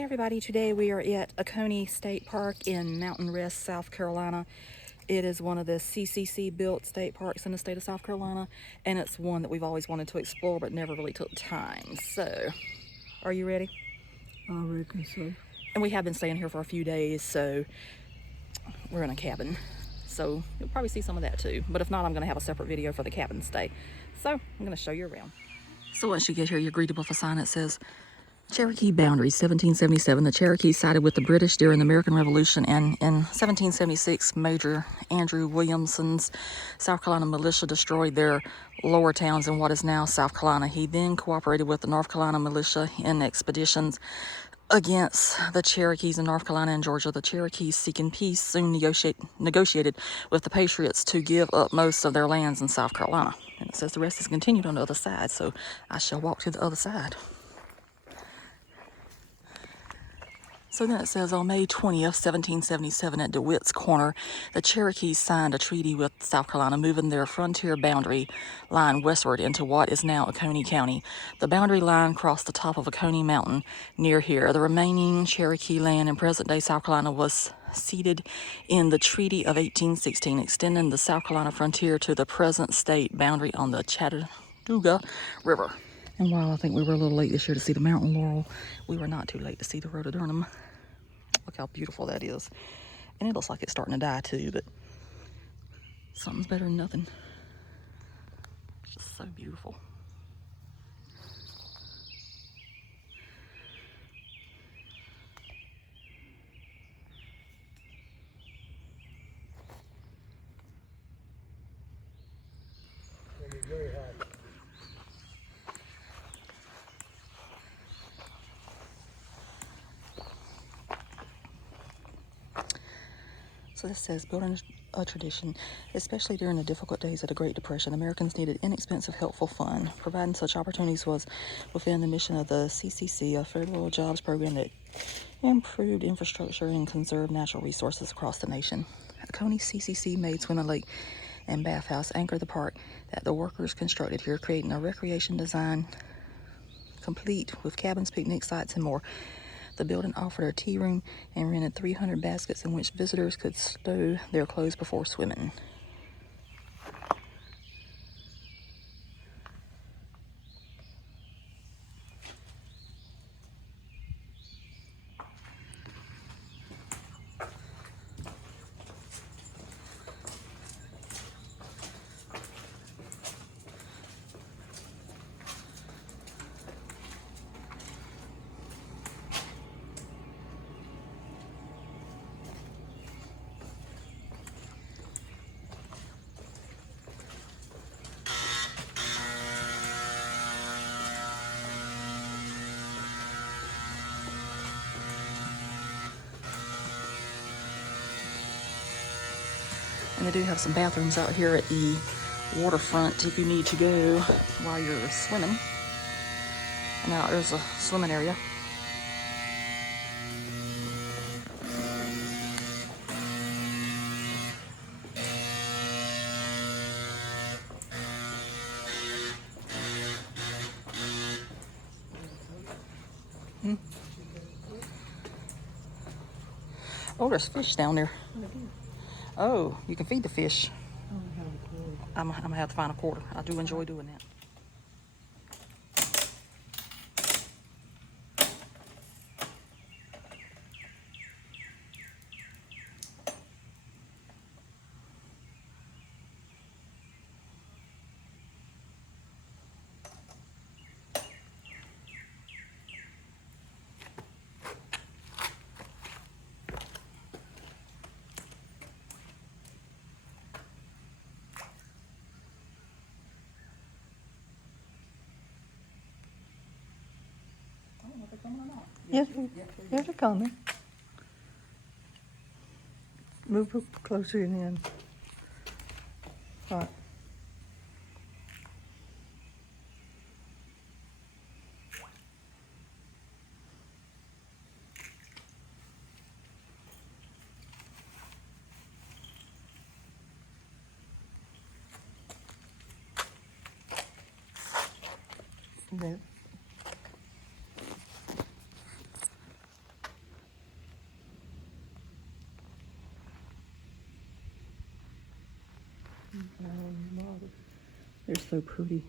Hey everybody, today we are at Oconee State Park in Mountain Rest, South Carolina. It is one of the CCC built state parks in the state of South Carolina, and it's one that we've always wanted to explore but never really took time. So, are you ready? I reckon so. And we have been staying here for a few days, so we're in a cabin. So you'll probably see some of that too. But if not, I'm going to have a separate video for the cabin stay. So I'm going to show you around. So once you get here, you're greeted with a sign that says Cherokee Boundary, 1777. The Cherokees sided with the British during the American Revolution, and in 1776, Major Andrew Williamson's South Carolina militia destroyed their lower towns in what is now South Carolina. He then cooperated with the North Carolina militia in expeditions against the Cherokees in North Carolina and Georgia. The Cherokees, seeking peace, soon negotiated with the Patriots to give up most of their lands in South Carolina. And it says the rest is continued on the other side, so I shall walk to the other side. So then it says on May 20th, 1777 at DeWitt's Corner, the Cherokees signed a treaty with South Carolina, moving their frontier boundary line westward into what is now Oconee County. The boundary line crossed the top of Oconee Mountain near here. The remaining Cherokee land in present-day South Carolina was ceded in the Treaty of 1816, extending the South Carolina frontier to the present state boundary on the Chattanooga River. And while I think we were a little late this year to see the mountain laurel, we were not too late to see the rhododendron. Look how beautiful that is. And it looks like it's starting to die too, but something's better than nothing. It's just so beautiful. It'll be very hot. So this says, building a tradition, especially during the difficult days of the Great Depression, Americans needed inexpensive, helpful fun. Providing such opportunities was within the mission of the CCC, a federal jobs program that improved infrastructure and conserved natural resources across the nation. Oconee CCC made Swimming Lake and Bathhouse anchor the park that the workers constructed here, creating a recreation design complete with cabins, picnic sites, and more. The building offered a tea room and rented 300 baskets in which visitors could stow their clothes before swimming. And they do have some bathrooms out here at the waterfront if you need to go while you're swimming. And now there's a swimming area. Oh, there's fish down there. Oh, you can feed the fish. I'm gonna have to find a quarter. I do enjoy doing that. Yes, they're coming. Move closer in. All right. There. so pretty.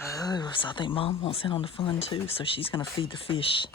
Oh, so I think Mom wants in on the fun too, so she's gonna feed the fish.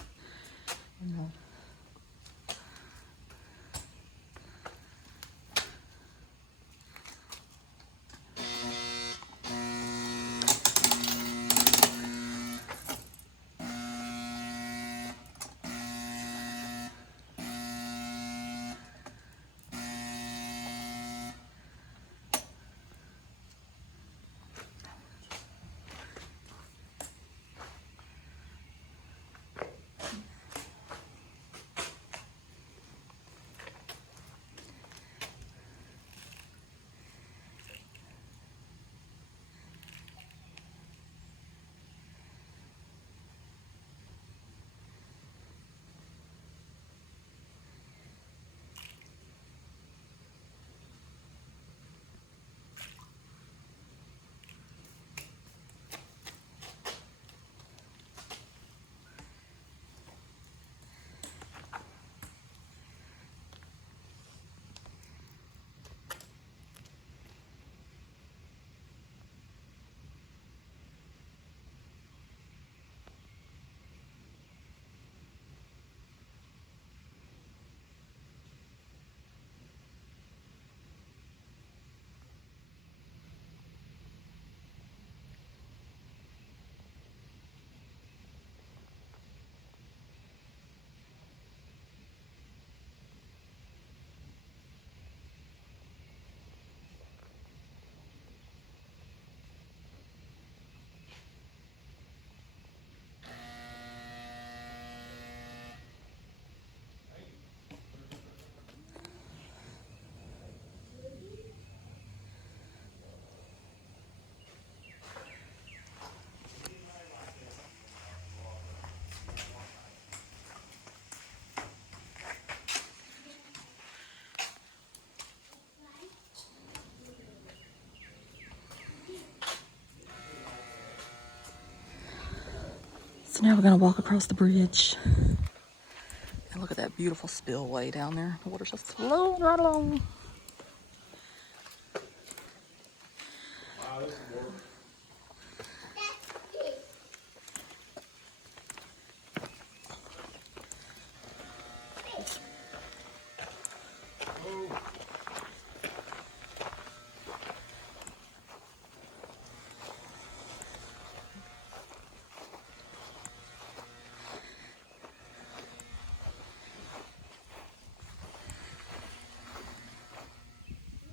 So now we're gonna walk across the bridge. And look at that beautiful spillway down there. The water's just flowing right along.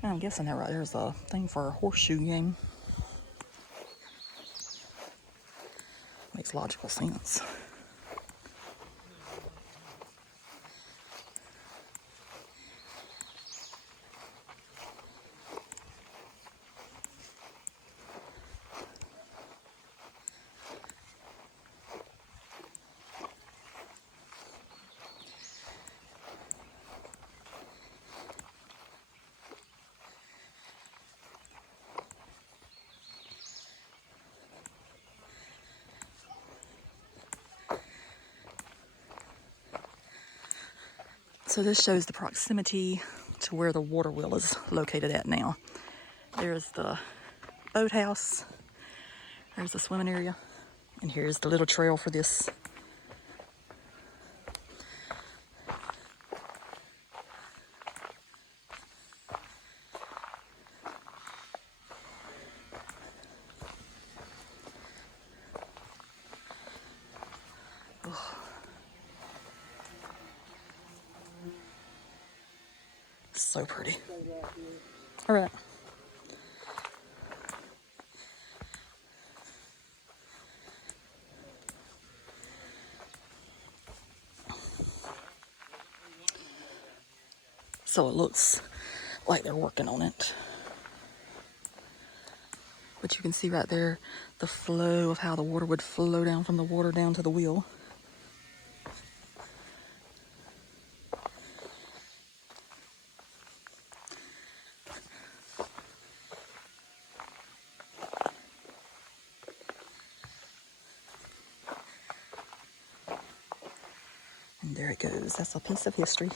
I'm guessing that right there's a thing for a horseshoe game. Makes logical sense. So this shows the proximity to where the water wheel is located at now. There's the boathouse, there's the swimming area, and here's the little trail for this. So pretty. All right. So it looks like they're working on it. But you can see right there the flow of how the water would flow down from the water down to the wheel. And there it goes. That's a piece of history.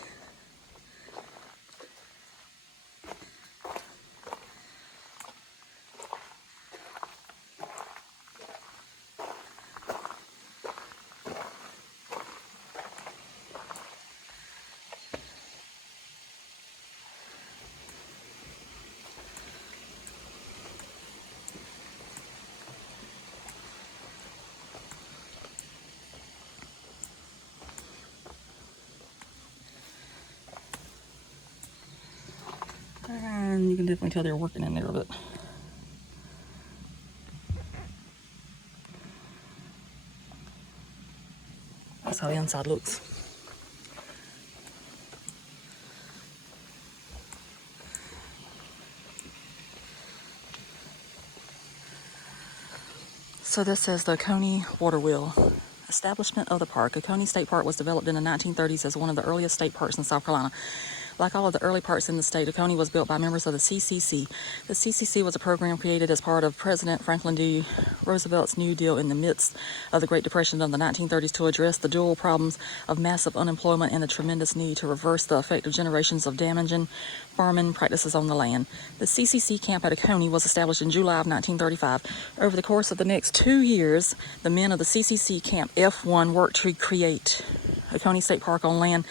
And you can definitely tell they're working in there a bit. That's how the inside looks. So this says the Oconee Water Wheel. Establishment of the park. Oconee State Park was developed in the 1930s as one of the earliest state parks in South Carolina. Like all of the early parks in the state, Oconee was built by members of the CCC. The CCC was a program created as part of President Franklin D. Roosevelt's New Deal in the midst of the Great Depression of the 1930s to address the dual problems of massive unemployment and the tremendous need to reverse the effect of generations of damaging farming practices on the land. The CCC camp at Oconee was established in July of 1935. Over the course of the next 2 years, the men of the CCC Camp F1 worked to create Oconee State Park on land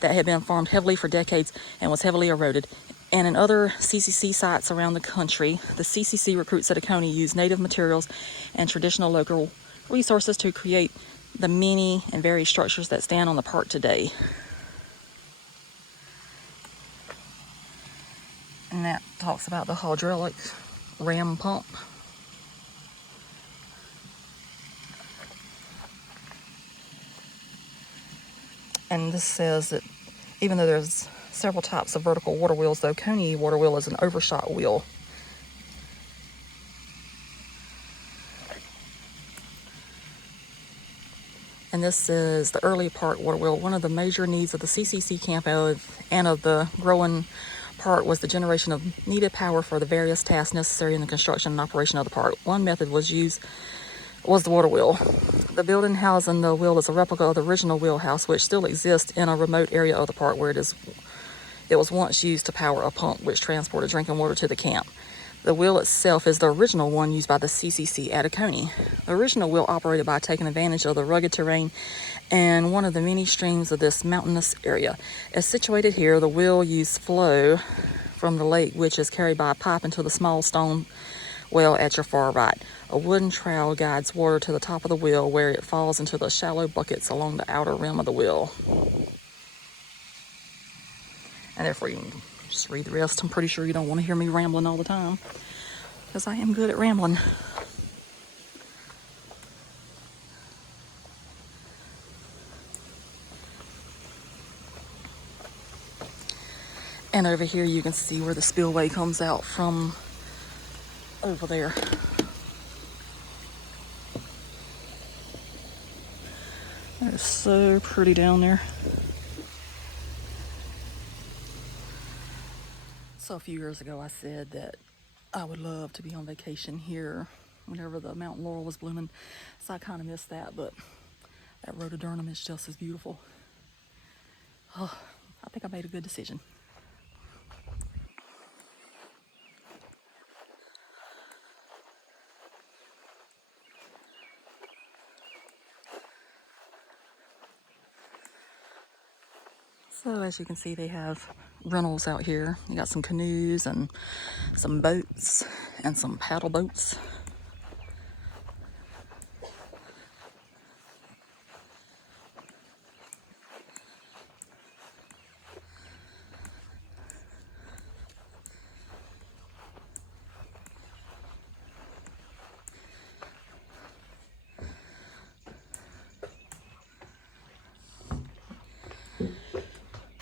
that had been farmed heavily for decades and was heavily eroded. And in other CCC sites around the country, the CCC recruits at Oconee used native materials and traditional local resources to create the many and varied structures that stand on the park today. And that talks about the hydraulic ram pump. And this says that even though there's several types of vertical water wheels, the Oconee water wheel is an overshot wheel. And this is the early park water wheel. One of the major needs of the CCC camp and of the growing park was the generation of needed power for the various tasks necessary in the construction and operation of the park. One method was the water wheel. The building housing the wheel is a replica of the original wheelhouse, which still exists in a remote area of the park where it was once used to power a pump which transported drinking water to the camp. The wheel itself is the original one used by the CCC at Oconee. The original wheel operated by taking advantage of the rugged terrain and one of the many streams of this mountainous area. As situated here, the wheel used flow from the lake, which is carried by a pipe into the small stone well at your far right. A wooden trowel guides water to the top of the wheel where it falls into the shallow buckets along the outer rim of the wheel. And therefore you can just read the rest. I'm pretty sure you don't want to hear me rambling all the time, because I am good at rambling. And over here you can see where the spillway comes out from over there. It's so pretty down there. So a few years ago I said that I would love to be on vacation here whenever the mountain laurel was blooming. So I kind of missed that, but that rhododendron is just as beautiful. Oh, I think I made a good decision. So as you can see, they have rentals out here. You got some canoes and some boats and some paddle boats.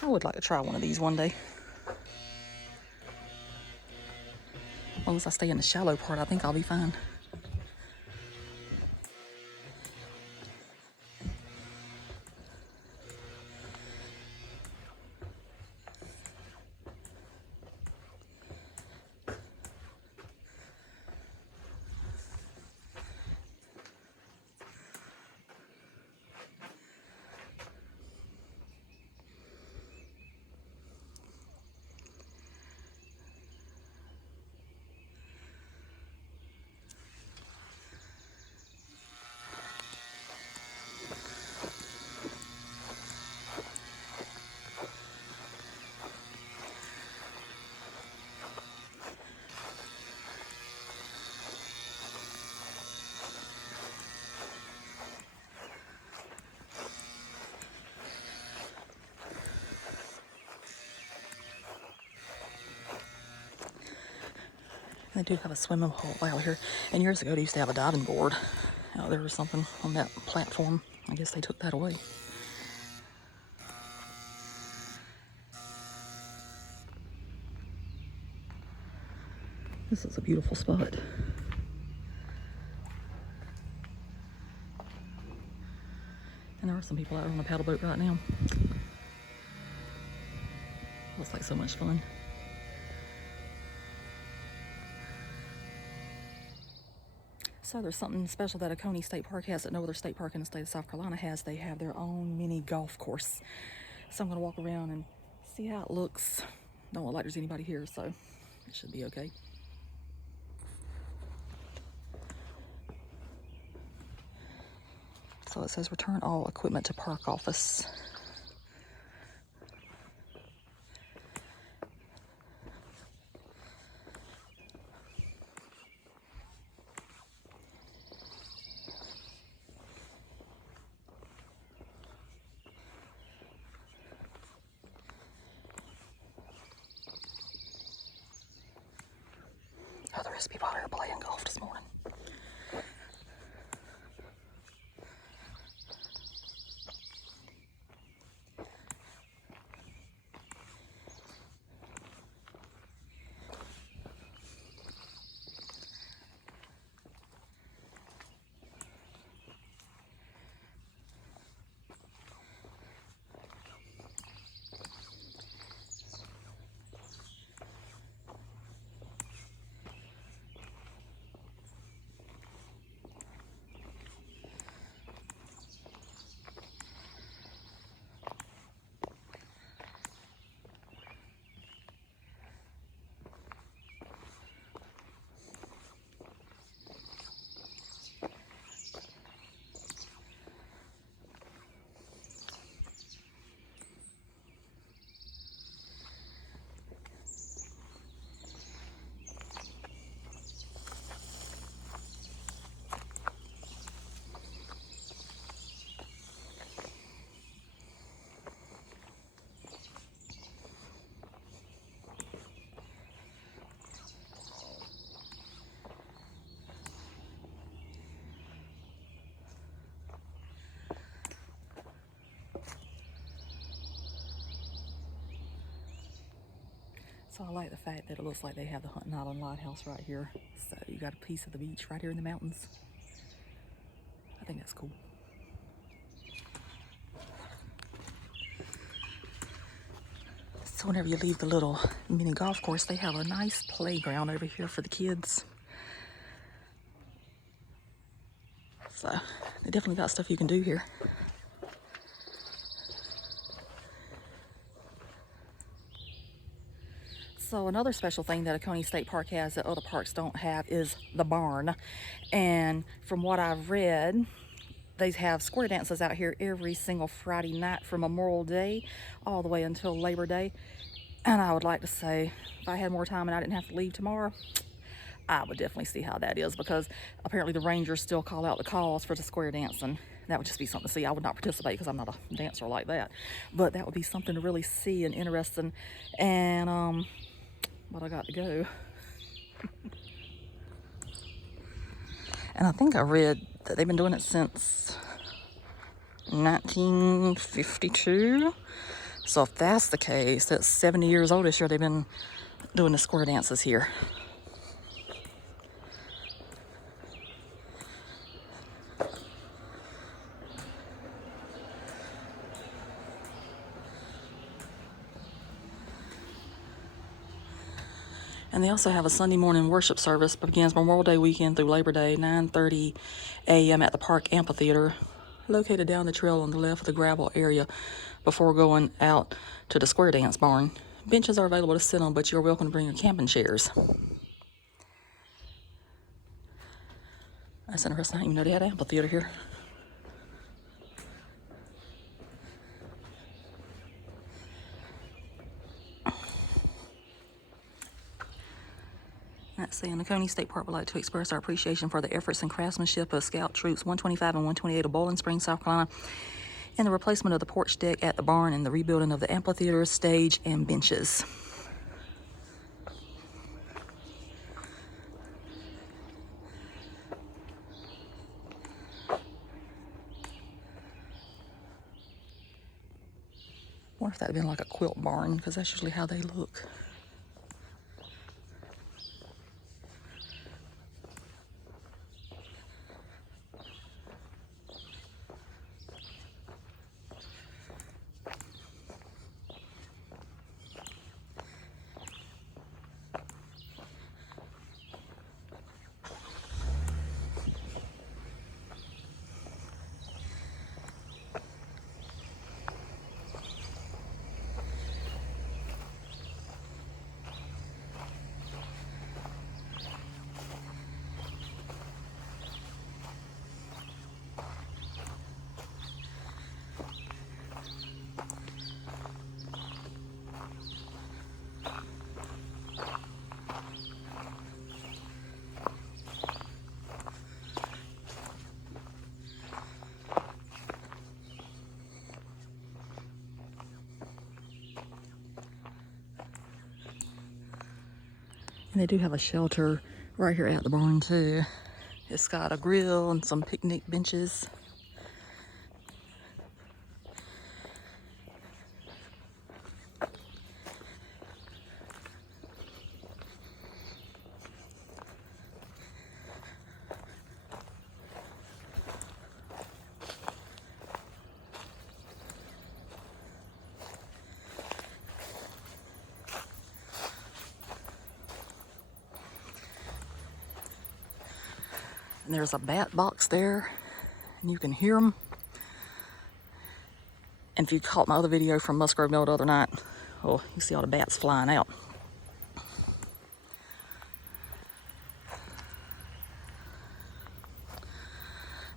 I would like to try one of these one day. As long as I stay in the shallow part, I think I'll be fine. They do have a swimming pool out here. And years ago, they used to have a diving board out there or something on that platform. I guess they took that away. This is a beautiful spot. And there are some people out on a paddle boat right now. Looks like so much fun. So there's something special that Oconee State Park has that no other state park in the state of South Carolina has. They have their own mini golf course. So I'm gonna walk around and see how it looks. Don't look like there's anybody here, so it should be okay. So it says return all equipment to park office. Oh, there is people out here playing golf this morning. So I like the fact that it looks like they have the Hunting Island Lighthouse right here. So you got a piece of the beach right here in the mountains. I think that's cool. So whenever you leave the little mini golf course, they have a nice playground over here for the kids. So they definitely got stuff you can do here. So another special thing that Oconee State Park has that other parks don't have is the barn. And from what I've read, they have square dances out here every single Friday night from Memorial Day all the way until Labor Day. And I would like to say, if I had more time and I didn't have to leave tomorrow, I would definitely see how that is, because apparently the rangers still call out the calls for the square dancing. That would just be something to see. I would not participate because I'm not a dancer like that. But that would be something to really see and interesting. And but I got to go. And I think I read that they've been doing it since 1952. So if that's the case, that's 70 years old this year they've been doing the square dances here. And they also have a Sunday morning worship service that begins Memorial Day weekend through Labor Day, 9:30 a.m. at the Park Amphitheater, located down the trail on the left of the gravel area before going out to the square dance barn. Benches are available to sit on, but you're welcome to bring your camping chairs. That's interesting. I didn't even know they had an amphitheater here. That's saying Oconee State Park would like to express our appreciation for the efforts and craftsmanship of Scout Troops 125 and 128 of Bowling Springs, South Carolina, in the replacement of the porch deck at the barn and the rebuilding of the amphitheater, stage, and benches. wonder if that had been like a quilt barn, because that's usually how they look. And they do have a shelter right here at the barn too. It's got a grill and some picnic benches. And there's a bat box there, and you can hear them. And if you caught my other video from Musgrove Mill the other night, oh, you see all the bats flying out.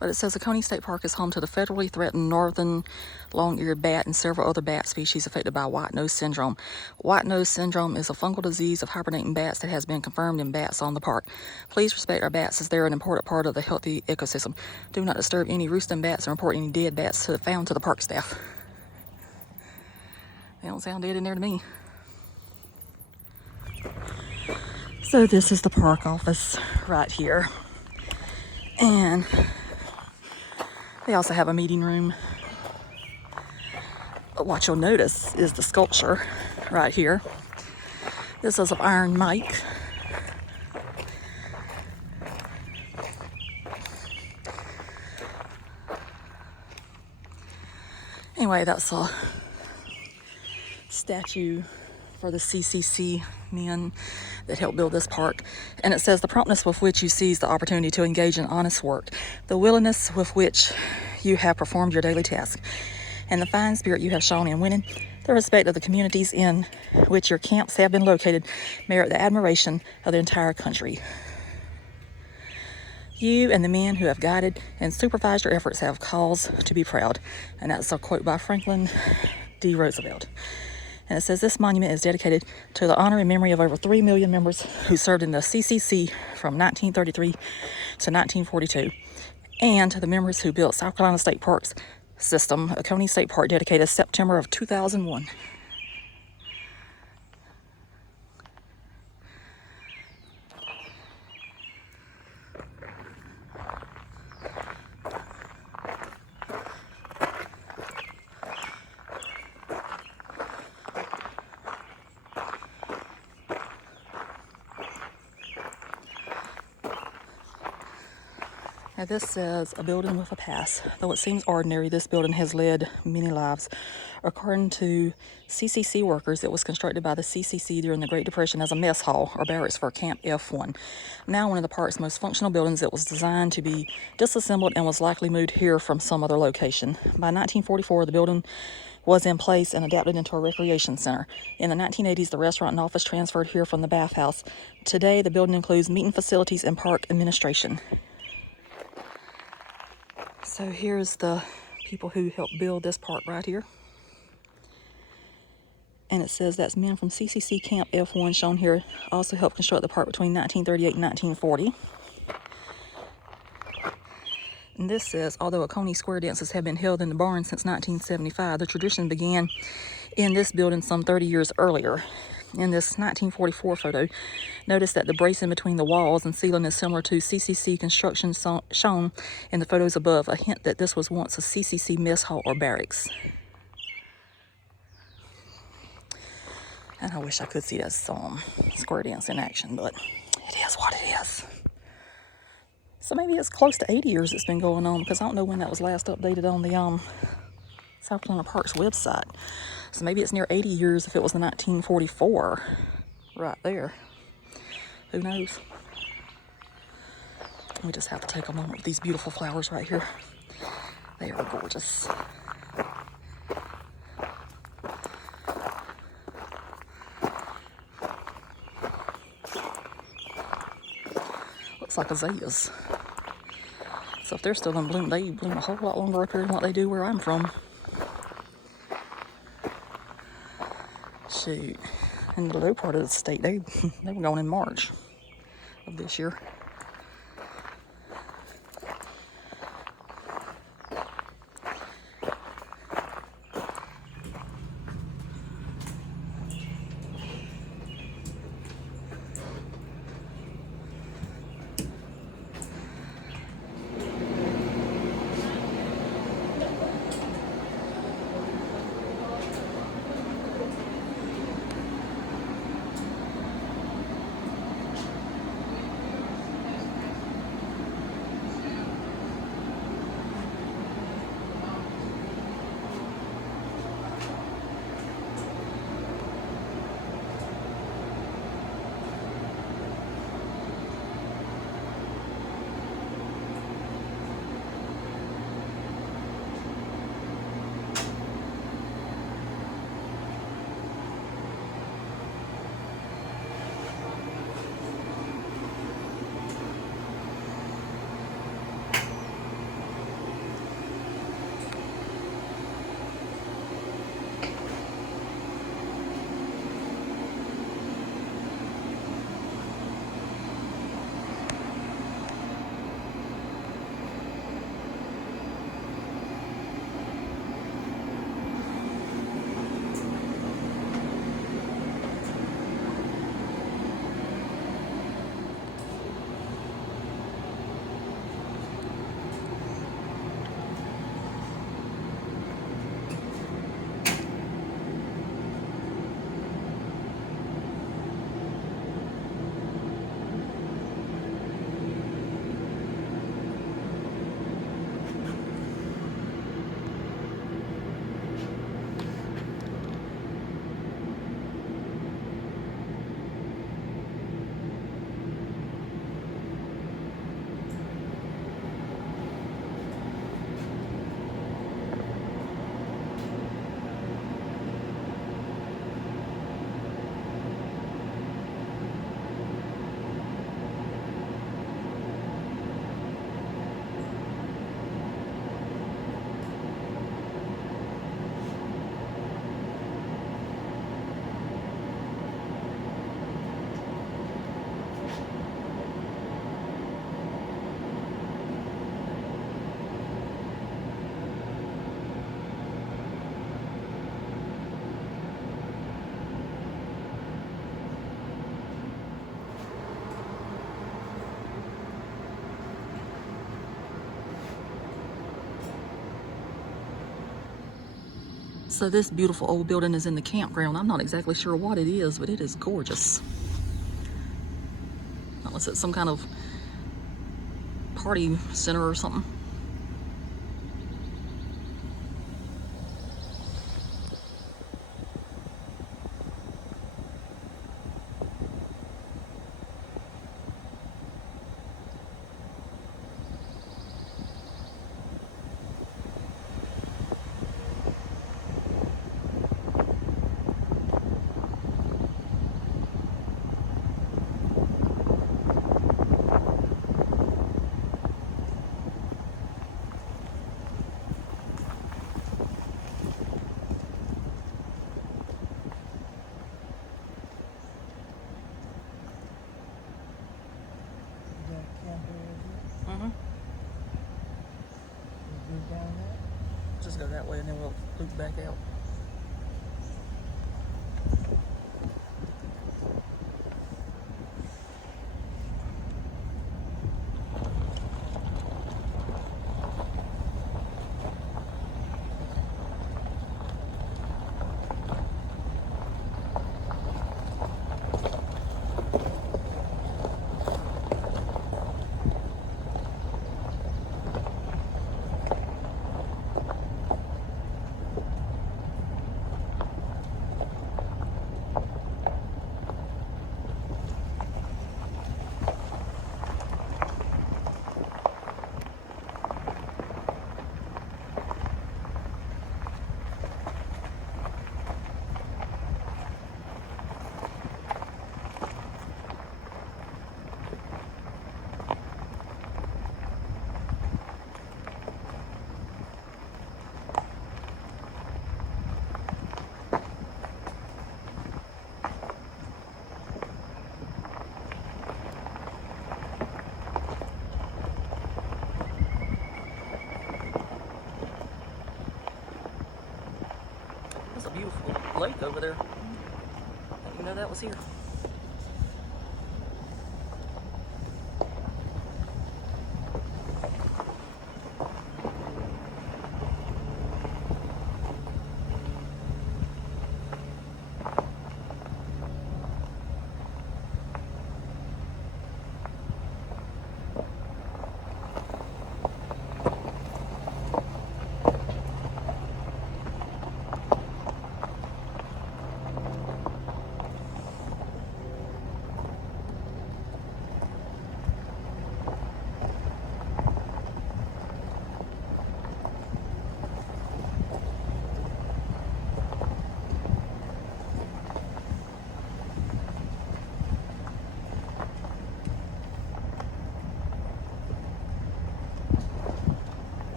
But it says Oconee State Park is home to the federally threatened northern long-eared bat and several other bat species affected by white nose syndrome. White nose syndrome is a fungal disease of hibernating bats that has been confirmed in bats on the park. Please respect our bats as they're an important part of the healthy ecosystem. Do not disturb any roosting bats and report any dead bats found to the park staff. They don't sound dead in there to me. So this is the park office right here. And they also have a meeting room. But what you'll notice is the sculpture right here. This is of Iron Mike. Anyway, that's a statue for the CCC men that helped build this park. And it says the promptness with which you seize the opportunity to engage in honest work, the willingness with which you have performed your daily task, and the fine spirit you have shown in winning the respect of the communities in which your camps have been located merit the admiration of the entire country. You and the men who have guided and supervised your efforts have cause to be proud. And that's a quote by Franklin D. Roosevelt. And it says this monument is dedicated to the honor and memory of over 3 million members who served in the CCC from 1933 to 1942, and to the members who built South Carolina State Park's system, Oconee State Park, dedicated September of 2001. Now this says, a building with a past. Though it seems ordinary, this building has led many lives. According to CCC workers, it was constructed by the CCC during the Great Depression as a mess hall or barracks for Camp F1. Now one of the park's most functional buildings, it was designed to be disassembled and was likely moved here from some other location. By 1944, the building was in place and adapted into a recreation center. In the 1980s, the restaurant and office transferred here from the Bathhouse. Today, the building includes meeting facilities and park administration. So here's the people who helped build this park right here. And it says that's men from CCC Camp F1 shown here also helped construct the park between 1938 and 1940. And this says, although Oconee square dances have been held in the barn since 1975, the tradition began in this building some 30 years earlier. In this 1944 photo, notice that the bracing between the walls and ceiling is similar to CCC construction shown in the photos above, a hint that this was once a CCC mess hall or barracks. And I wish I could see this square dance in action, but it is what it is. So maybe it's close to 80 years it's been going on, because I don't know when that was last updated on the South Carolina Parks website. So maybe it's near 80 years if it was the 1944 right there. Who knows? We just have to take a moment with these beautiful flowers right here. They are gorgeous. Looks like azaleas. So if they're still in bloom, they bloom a whole lot longer up here than what they do where I'm from. Shoot. In the low part of the state, they were going in March of this year. So this beautiful old building is in the campground. I'm not exactly sure what it is, but it is gorgeous. Unless it's some kind of party center or something. Just go that way and then we'll loop back out. lake over there. Didn't even know that was here.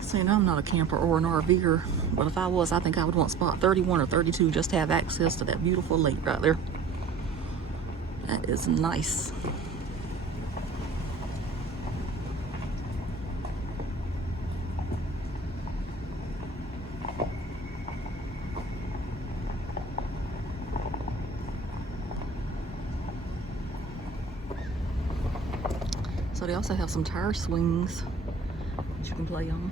See, now I'm not a camper or an RVer, but if I was, I think I would want spot 31 or 32 just to have access to that beautiful lake right there. That is nice. So they also have some tire swings that you can play on.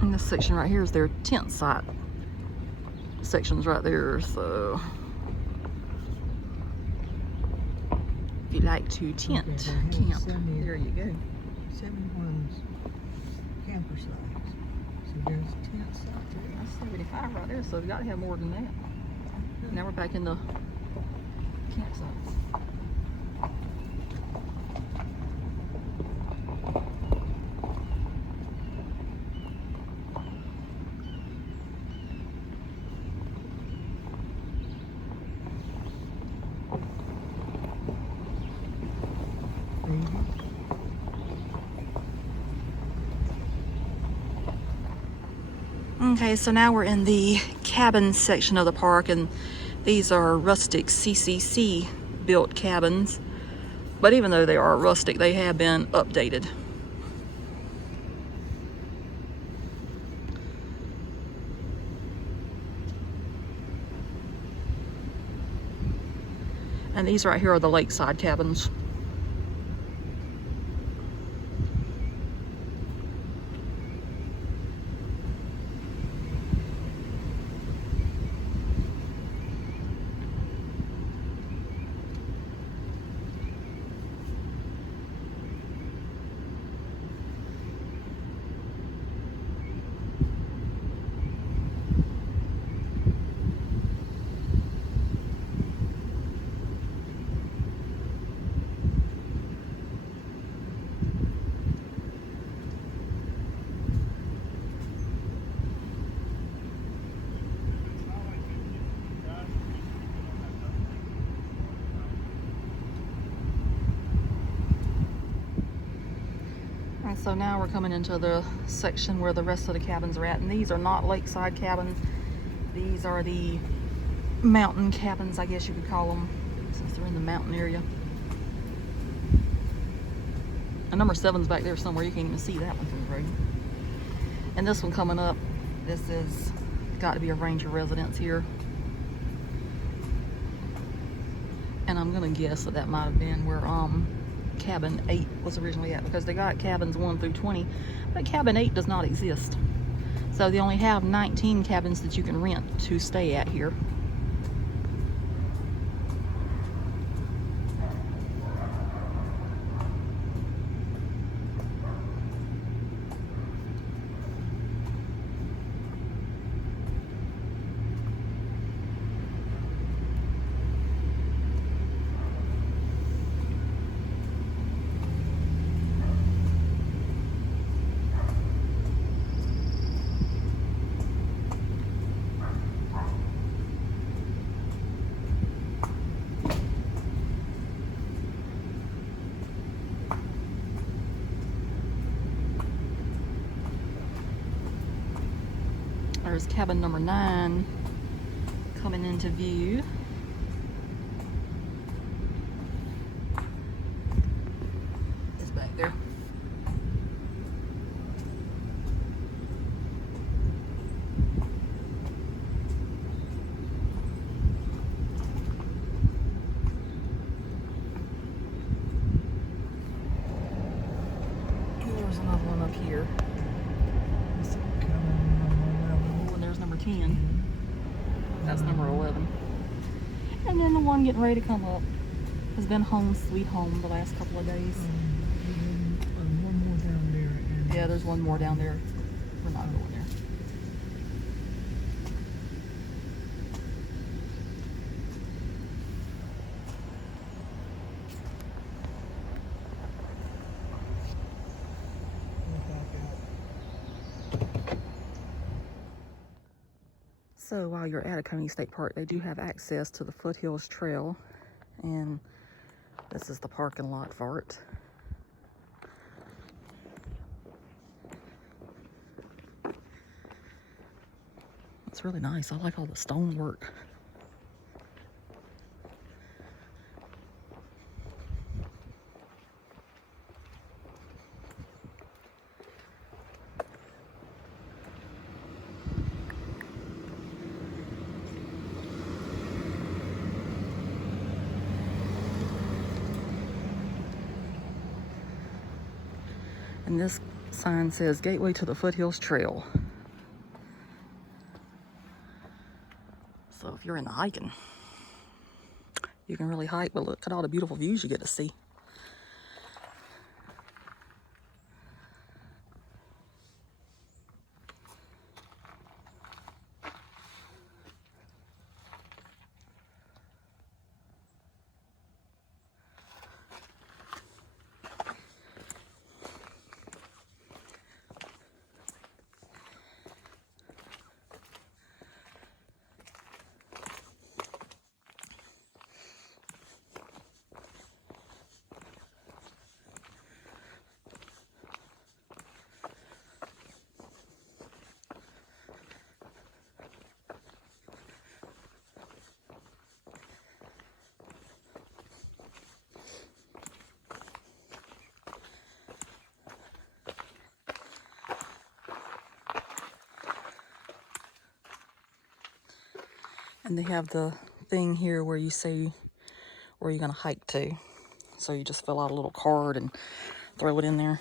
And this section right here is their tent site sections right there. So if you like to tent camp, there you go. 71's camper size. So there's a tent site there. That's 75 right there, so we got to have more than that. Now we're back in the campsites. Okay, so now we're in the cabin section of the park, and these are rustic CCC built cabins. But even though they are rustic, they have been updated. And these right here are the lakeside cabins. Okay, so now we're coming into the section where the rest of the cabins are at, and these are not lakeside cabins. These are the mountain cabins, I guess you could call them, since they're in the mountain area. And number 7's back there somewhere. You can't even see that one from the road. And this one coming up, this is got to be a ranger residence here. And I'm gonna guess that might have been where cabin 8 was originally at, because they got cabins 1 through 20, but cabin 8 does not exist. So they only have 19 cabins that you can rent to stay at here. There's cabin number 9 coming into view. It's back there. There's another one up here. Oh, and there's number 10. That's number 11. And then the one getting ready to come up has been home sweet home the last couple of days. One more down there. Yeah, there's one more down there. We're not going there. So while you're at Oconee State Park, they do have access to the Foothills Trail, and this is the parking lot for it. It's really nice. I like all the stonework. And this sign says Gateway to the Foothills Trail. So if you're into hiking, you can really hike, but look at all the beautiful views you get to see. And they have the thing here where you say where you're gonna hike to. So you just fill out a little card and throw it in there.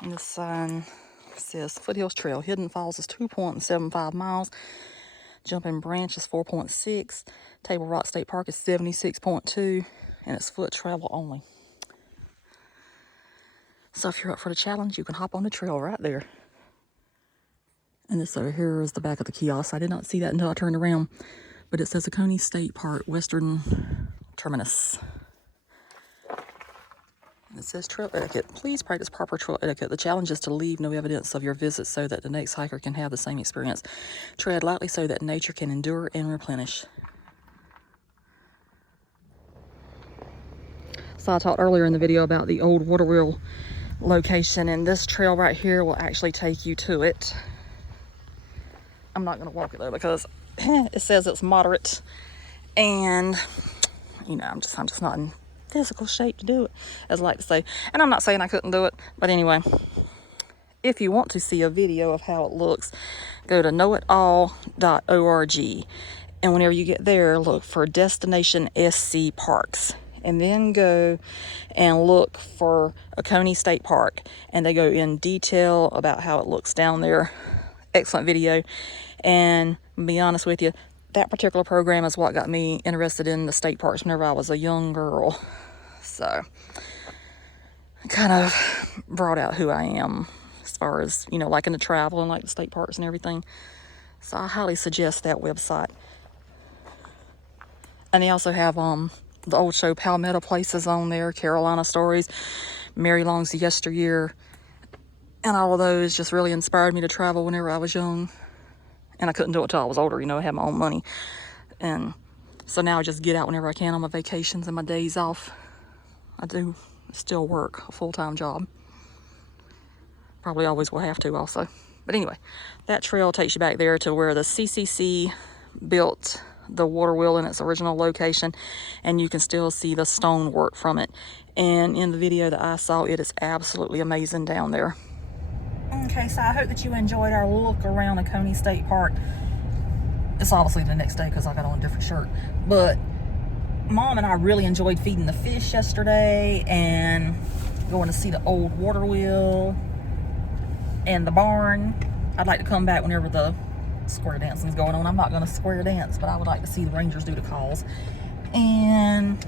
And this sign says Foothills Trail. Hidden Falls is 2.75 miles. Jumping Branch is 4.6. Table Rock State Park is 76.2. And it's foot travel only. So if you're up for the challenge, you can hop on the trail right there. And this over here is the back of the kiosk. I did not see that until I turned around. But it says Oconee State Park, Western Terminus. And it says trail etiquette. Please practice proper trail etiquette. The challenge is to leave no evidence of your visit so that the next hiker can have the same experience. Tread lightly so that nature can endure and replenish. So I talked earlier in the video about the old water wheel location, and this trail right here will actually take you to it. I'm not going to walk it though because it says it's moderate, and you know, I'm just not in physical shape to do it, as I like to say. And I'm not saying I couldn't do it, but anyway, if you want to see a video of how it looks, go to knowitall.org, and whenever you get there, look for Destination SC Parks, and then go and look for Oconee State Park, and they go in detail about how it looks down there. Excellent video. And to be honest with you, that particular program is what got me interested in the state parks whenever I was a young girl. So it kind of brought out who I am as far as, you know, liking to travel and like the state parks and everything. So I highly suggest that website. And they also have the old show Palmetto Places on there, Carolina Stories, Mary Long's Yesteryear, and all of those just really inspired me to travel whenever I was young. And I couldn't do it till I was older, you know, I had my own money. And so now I just get out whenever I can on my vacations and my days off. I do still work a full-time job. Probably always will have to also. But anyway, that trail takes you back there to where the CCC built the water wheel in its original location, and you can still see the stonework from it. And in the video that I saw, it is absolutely amazing down there. Okay, so I hope that you enjoyed our look around Oconee State Park. It's obviously the next day because I got on a different shirt. But Mom and I really enjoyed feeding the fish yesterday and going to see the old water wheel and the barn. I'd like to come back whenever the square dancing is going on. I'm not going to square dance, but I would like to see the Rangers do the calls. And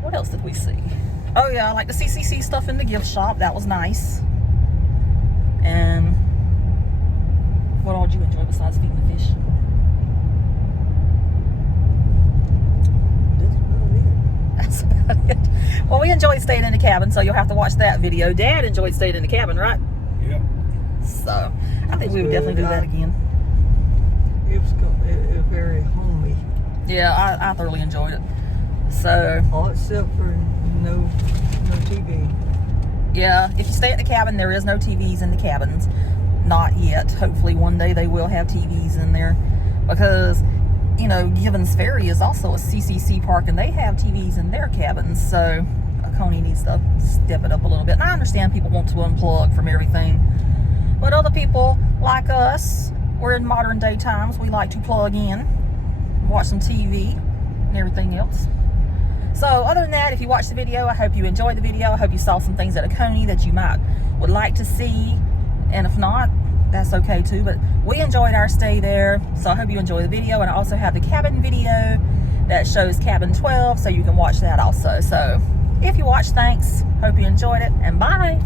what else did we see? Oh yeah, I like the CCC stuff in the gift shop. That was nice. And what all did you enjoy besides feeding the fish? That's about it. Well, we enjoyed staying in the cabin, so you'll have to watch that video. Dad enjoyed staying in the cabin, right? Yeah. So I think we would definitely do that again. It was very homey. Yeah, I thoroughly enjoyed it. So All except for no TV. yeah, if you stay at the cabin, there is no TVs in the cabins. Not yet. Hopefully one day they will have TVs in there, because, you know, Gibbons Ferry is also a CCC park and they have TVs in their cabins. So Oconee needs to step it up a little bit. And I understand people want to unplug from everything, but other people like us, we're in modern day times, we like to plug in, watch some TV and everything else. So other than that, if you watched the video, I hope you enjoyed the video. I hope you saw some things at Oconee that you would like to see. And if not, that's okay too. But we enjoyed our stay there. So I hope you enjoy the video. And I also have the cabin video that shows cabin 12, so you can watch that also. So if you watched, thanks. Hope you enjoyed it, and bye.